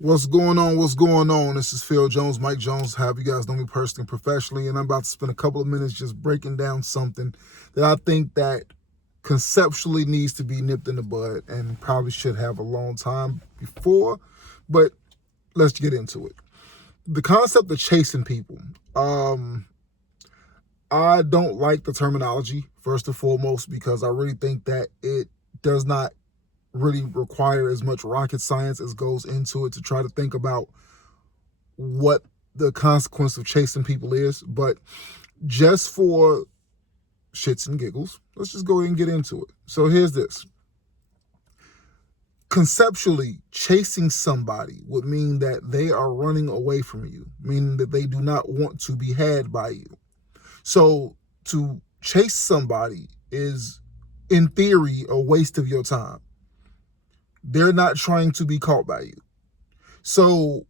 What's going on? What's going on? This is Phil Jones, Mike Jones. Have you guys know me personally and professionally, and I'm about to spend a couple of minutes just breaking down something that I think that conceptually needs to be nipped in the bud and probably should have a long time before, but let's get into it. The concept of chasing people. I don't like the terminology, first and foremost, because I really think that it does not really require as much rocket science as goes into it to try to think about what the consequence of chasing people is. But just for shits and giggles, let's just go ahead and get into it. So here's this. Conceptually, chasing somebody would mean that they are running away from you, meaning that they do not want to be had by you. So to chase somebody is, in theory, a waste of your time. They're not trying to be caught by you. So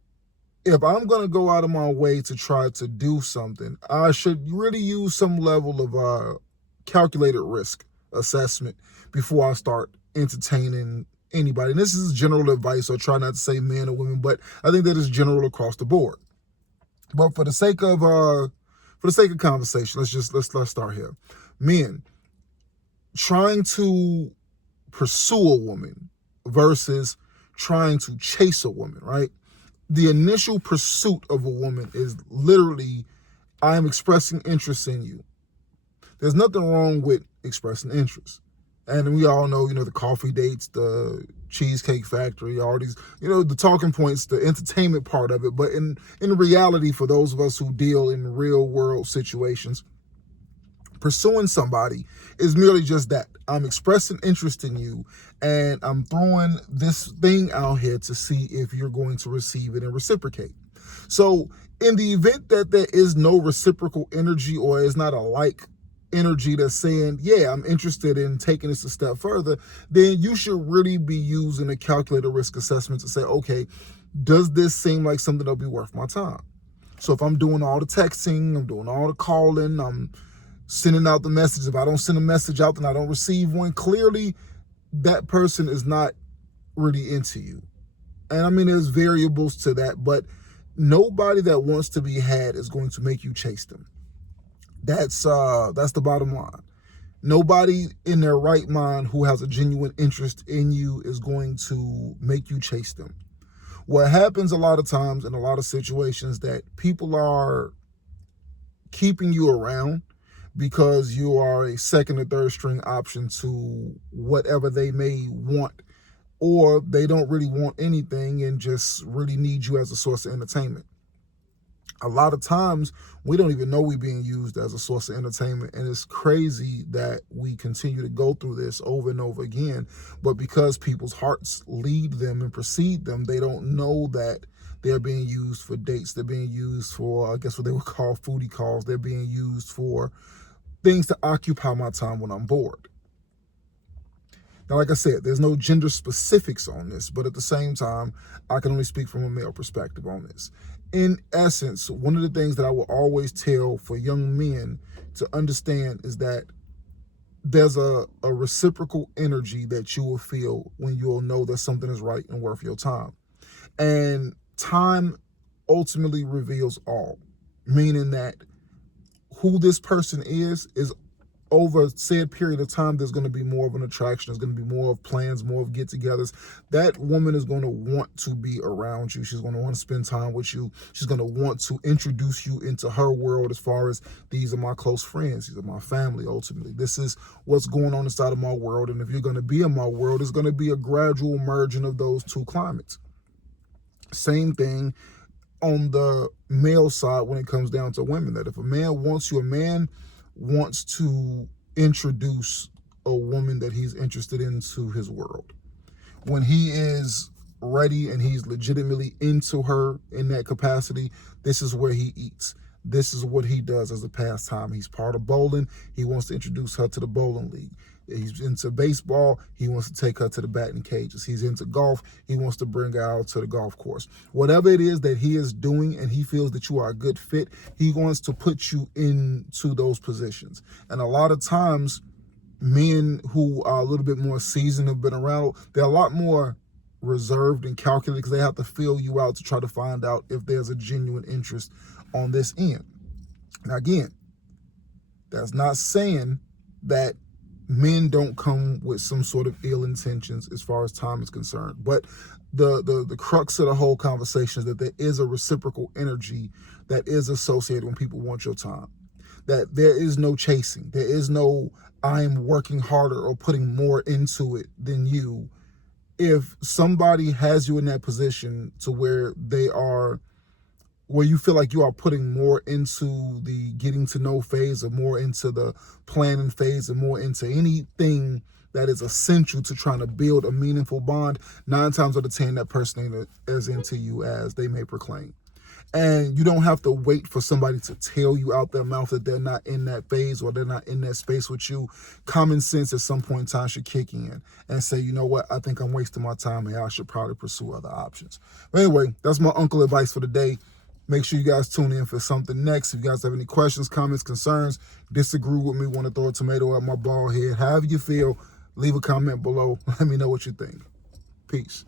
if I'm going to go out of my way to try to do something, I should really use some level of calculated risk assessment before I start entertaining anybody. And this is general advice, so try not to say men or women, but I think that is general across the board. But for the sake of conversation, let's start here. Men, trying to pursue a woman versus trying to chase a woman, right? The initial pursuit of a woman is literally, I am expressing interest in you. There's nothing wrong with expressing interest. And we all know, the coffee dates, the Cheesecake Factory, all these, the talking points, the entertainment part of it. But in reality, for those of us who deal in real world situations, pursuing somebody is merely just that. I'm expressing interest in you, and I'm throwing this thing out here to see if you're going to receive it and reciprocate. So in the event that there is no reciprocal energy, or is not a like energy that's saying, yeah, I'm interested in taking this a step further, then you should really be using a calculated risk assessment to say, okay, does this seem like something that'll be worth my time? So if I'm doing all the texting, I'm doing all the calling, I'm sending out the message. If I don't send a message out, then I don't receive one. Clearly, that person is not really into you. And I mean, there's variables to that, but nobody that wants to be had is going to make you chase them. That's the bottom line. Nobody in their right mind who has a genuine interest in you is going to make you chase them. What happens a lot of times in a lot of situations that people are keeping you around because you are a second or third string option to whatever they may want, or they don't really want anything and just really need you as a source of entertainment. A lot of times we don't even know we're being used as a source of entertainment, and it's crazy that we continue to go through this over and over again. But because people's hearts lead them and precede them, they don't know that they're being used for dates. They're being used for, I guess, what they would call foodie calls. They're being used for things to occupy my time when I'm bored. Now, like I said, there's no gender specifics on this, but at the same time, I can only speak from a male perspective on this. In essence, one of the things that I will always tell for young men to understand is that there's a reciprocal energy that you will feel when you'll know that something is right and worth your time. And time ultimately reveals all, meaning that who this person is over said period of time, there's going to be more of an attraction. There's going to be more of plans, more of get-togethers. That woman is going to want to be around you. She's going to want to spend time with you. She's going to want to introduce you into her world as far as, these are my close friends. These are my family, ultimately. This is what's going on inside of my world. And if you're going to be in my world, it's going to be a gradual merging of those two climates. Same thing on the male side when it comes down to women, that if a man wants you, a man wants to introduce a woman that he's interested into his world. When he is ready and he's legitimately into her in that capacity, this is where he eats. This is what he does as a pastime. He's part of bowling. He wants to introduce her to the bowling league. He's into baseball. He wants to take her to the batting cages. He's into golf. He wants to bring her out to the golf course. Whatever it is that he is doing and he feels that you are a good fit, he wants to put you into those positions. And a lot of times, men who are a little bit more seasoned, have been around, they're a lot more reserved and calculated because they have to feel you out to try to find out if there's a genuine interest on this end. Now, again, that's not saying that men don't come with some sort of ill intentions as far as time is concerned. But the crux of the whole conversation is that there is a reciprocal energy that is associated when people want your time. That there is no chasing. There is no I'm working harder or putting more into it than you. If somebody has you in that position to where where you feel like you are putting more into the getting to know phase or more into the planning phase and more into anything that is essential to trying to build a meaningful bond, 9 times out of 10, that person ain't as into you as they may proclaim. And you don't have to wait for somebody to tell you out their mouth that they're not in that phase or they're not in that space with you. Common sense at some point in time should kick in and say, you know what, I think I'm wasting my time and I should probably pursue other options. But anyway, that's my uncle advice for the day. Make sure you guys tune in for something next. If you guys have any questions, comments, concerns, disagree with me, want to throw a tomato at my bald head, however you feel, leave a comment below. Let me know what you think. Peace.